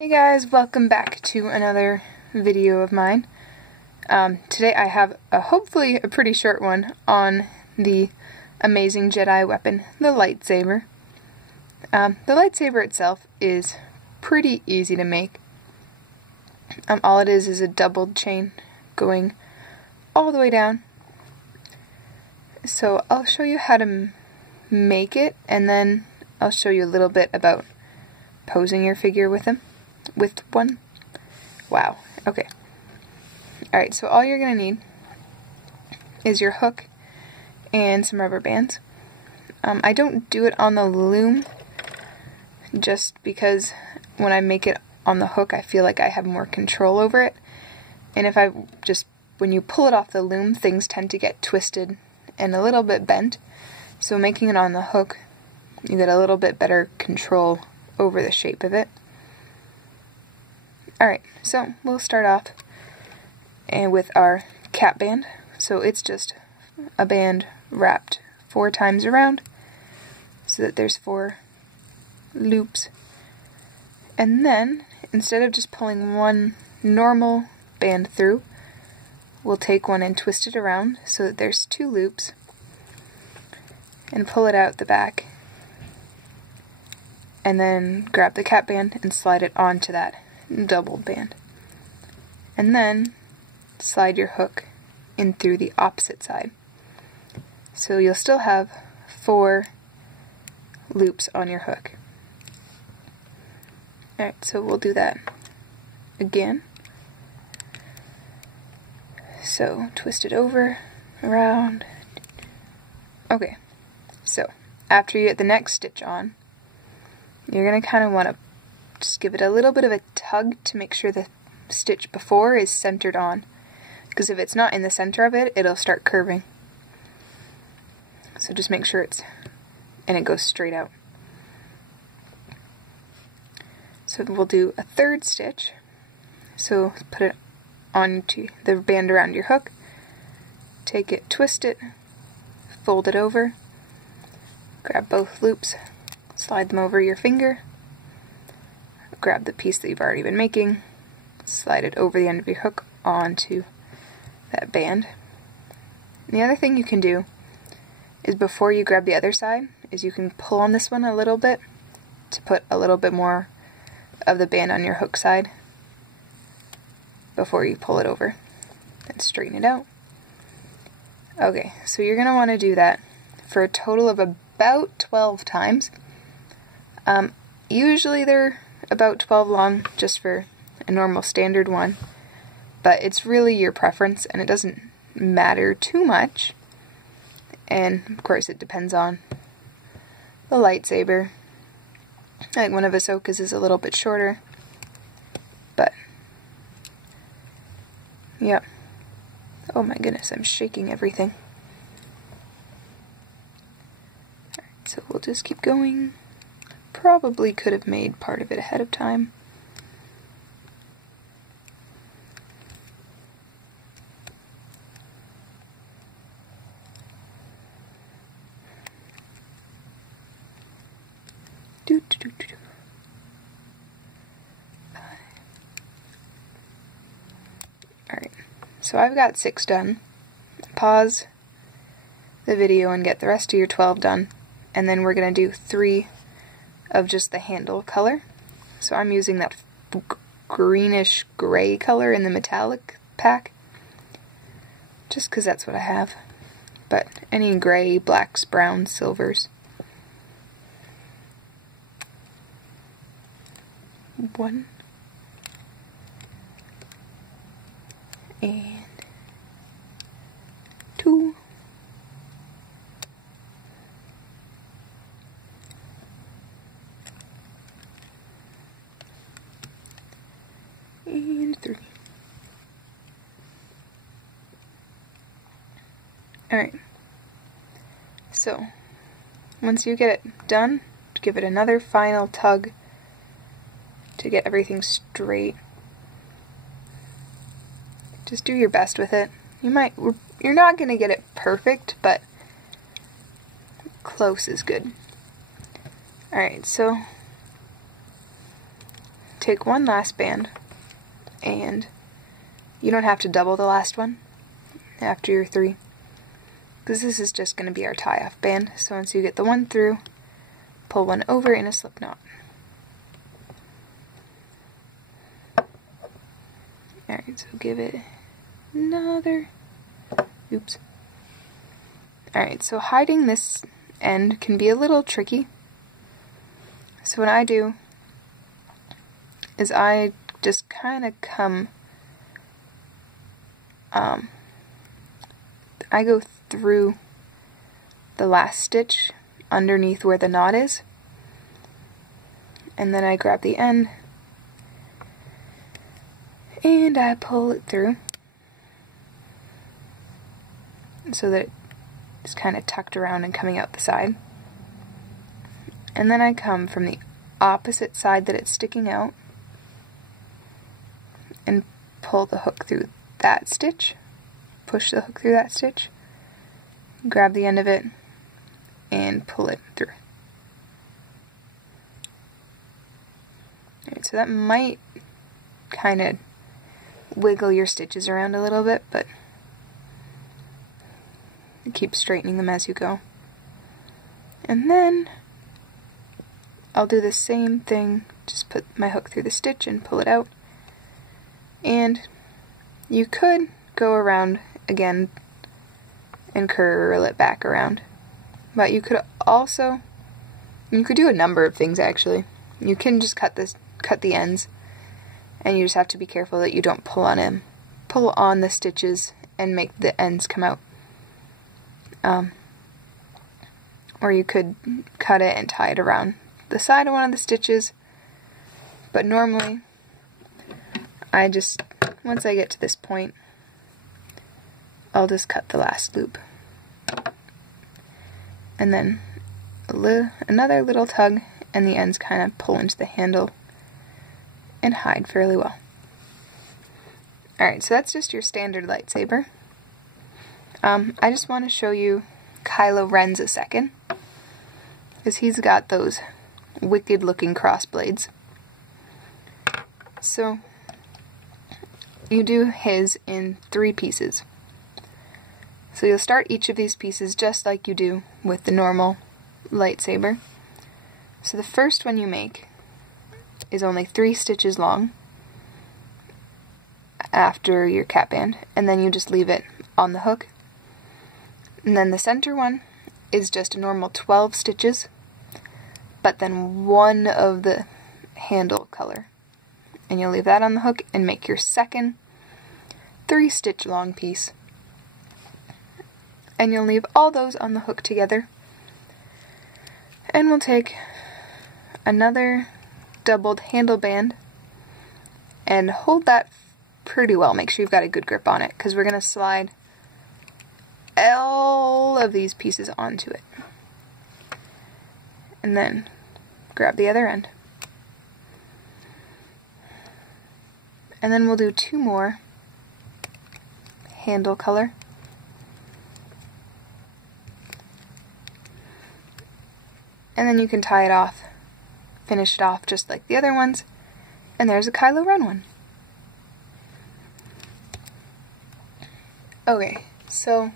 Hey guys, welcome back to another video of mine. Today I have hopefully a pretty short one on the amazing Jedi weapon, the lightsaber. The lightsaber itself is pretty easy to make. All it is a doubled chain going all the way down. So I'll show you how to make it, and then I'll show you a little bit about posing your figure with one. Wow, okay. Alright, so all you're going to need is your hook and some rubber bands. I don't do it on the loom just because when I make it on the hook I feel like I have more control over it. And when you pull it off the loom, things tend to get twisted and a little bit bent. So making it on the hook, you get a little bit better control over the shape of it. Alright, so we'll start off with our cap band. So it's just a band wrapped 4 times around so that there's 4 loops. And then, instead of just pulling one normal band through, we'll take one and twist it around so that there's 2 loops and pull it out the back. And then grab the cap band and slide it onto that doubled band. And then slide your hook in through the opposite side. So you'll still have 4 loops on your hook. Alright, so we'll do that again. So twist it over, around. Okay, so after you get the next stitch on, you're going to kind of want to just give it a little bit of a tug to make sure the stitch before is centered on. Because if it's not in the center of it, it'll start curving. So just make sure it goes straight out. So we'll do a 3rd stitch. So put it onto the band around your hook. Take it, twist it, fold it over, grab both loops, slide them over your finger, grab the piece that you've already been making, slide it over the end of your hook onto that band. And the other thing you can do is before you grab the other side, is you can pull on this one a little bit to put a little bit more of the band on your hook side before you pull it over and straighten it out. Okay, so you're going to want to do that for a total of about 12 times. Usually they're about 12 long just for a normal standard one, but it's really your preference and it doesn't matter too much. And of course it depends on the lightsaber. I think one of Ahsoka's is a little bit shorter, but yeah. Oh my goodness, I'm shaking everything. Alright, so we'll just keep going. Probably could have made part of it ahead of time. Alright, so I've got 6 done. Pause the video and get the rest of your 12 done, and then we're going to do 3 of just the handle color. So I'm using that greenish gray color in the metallic pack, just because that's what I have. But any gray, blacks, browns, silvers. 1 and 2 and 3. Alright, so once you get it done, give it another final tug to get everything straight. Just do your best with it. You're not going to get it perfect, but close is good. Alright, so take one last band, and you don't have to double the last one after your 3, because this is just going to be our tie-off band. So once you get the one through, pull one over in a slip knot. Alright, so give it another, oops. Alright, so hiding this end can be a little tricky. So what I do is I just kind of come, I go through the last stitch underneath where the knot is, and then I grab the end and I pull it through so that it's kind of tucked around and coming out the side. And then I come from the opposite side that it's sticking out and pull the hook through that stitch, push the hook through that stitch, grab the end of it, and pull it through. Alright, so that might kind of wiggle your stitches around a little bit, but keep straightening them as you go. And then I'll do the same thing, just put my hook through the stitch and pull it out. And you could go around again and curl it back around. But you could also, you could do a number of things actually. You can just cut the ends, and you just have to be careful that you don't pull on the stitches and make the ends come out. Or you could cut it and tie it around the side of one of the stitches, but normally once I get to this point, I'll just cut the last loop, and then another little tug, and the ends kind of pull into the handle and hide fairly well. Alright, so that's just your standard lightsaber. I just want to show you Kylo Ren's a second, because he's got those wicked looking crossblades. So you do his in 3 pieces. So you'll start each of these pieces just like you do with the normal lightsaber. So the first one you make is only 3 stitches long after your cap band, and then you just leave it on the hook. And then the center one is just a normal 12 stitches, but then one of the handle color. And you'll leave that on the hook and make your second 3-stitch long piece. And you'll leave all those on the hook together. And we'll take another doubled handle band and hold that pretty well. Make sure you've got a good grip on it, because we're going to slide all of these pieces onto it. And then grab the other end. And then we'll do 2 more handle color. And then you can tie it off, finish it off just like the other ones, and there's a Kylo Ren one. Okay, so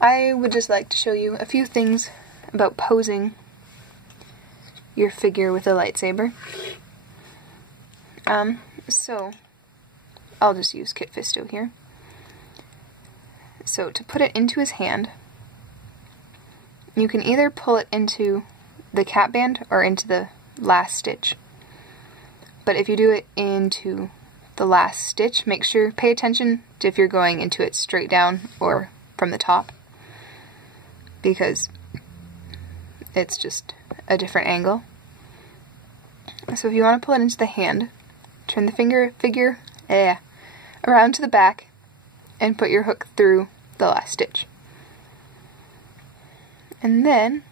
I would just like to show you a few things about posing your figure with a lightsaber. So I'll just use Kit Fisto here. So to put it into his hand, you can either pull it into the cap band or into the last stitch. But if you do it into the last stitch, pay attention to if you're going into it straight down or from the top, because it's just a different angle. So if you want to pull it into the hand, turn the figure around to the back and put your hook through the last stitch. And then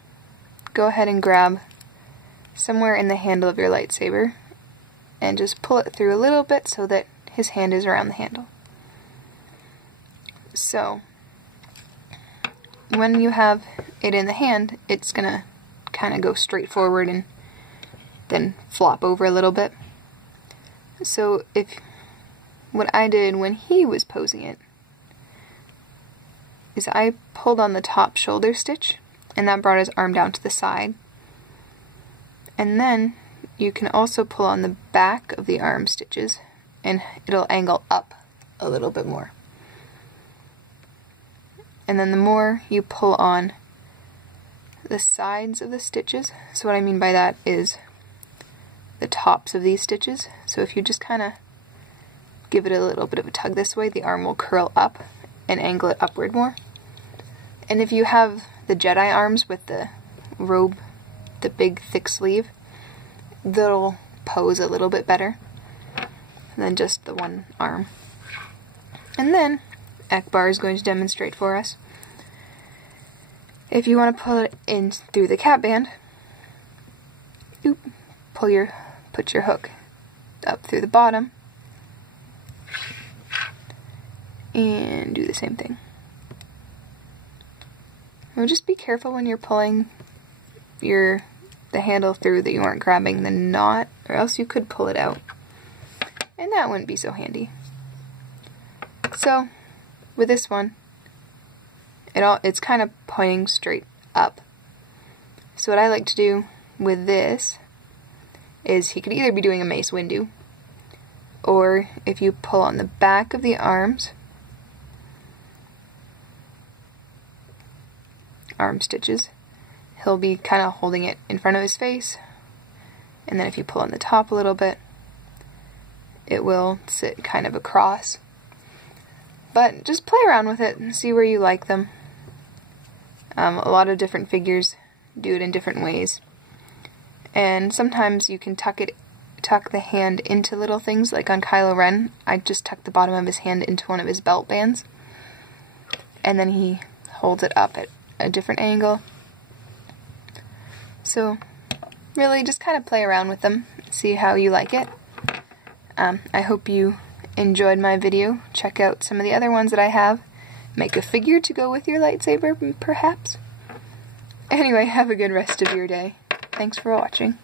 go ahead and grab somewhere in the handle of your lightsaber and just pull it through a little bit so that his hand is around the handle. So when you have it in the hand, it's gonna kind of go straight forward and then flop over a little bit. So what I did when he was posing it is I pulled on the top shoulder stitch, and that brought his arm down to the side. And then you can also pull on the back of the arm stitches, and it'll angle up a little bit more. And then the more you pull on the sides of the stitches, so what I mean by that is the tops of these stitches. So if you just kind of give it a little bit of a tug this way, the arm will curl up and angle it upward more. And if you have the Jedi arms with the robe, the big thick sleeve, they'll pose a little bit better than just the one arm. And then Akbar is going to demonstrate for us. If you want to pull it in through the cap band, put your hook up through the bottom and do the same thing. Now just be careful when you're pulling the handle through that you aren't grabbing the knot, or else you could pull it out, and that wouldn't be so handy. So with this one, it's kind of pointing straight up. So what I like to do with this is he could either be doing a Mace Windu, or if you pull on the back of the arms, arm stitches, he'll be kind of holding it in front of his face, and then if you pull on the top a little bit, it will sit kind of across. But just play around with it and see where you like them. A lot of different figures do it in different ways, and sometimes you can tuck the hand into little things, like on Kylo Ren. I just tucked the bottom of his hand into one of his belt bands, and then he holds it up at a different angle. So really just kind of play around with them, see how you like it. I hope you enjoyed my video. Check out some of the other ones that I have. Make a figure to go with your lightsaber, perhaps. Anyway, have a good rest of your day. Thanks for watching.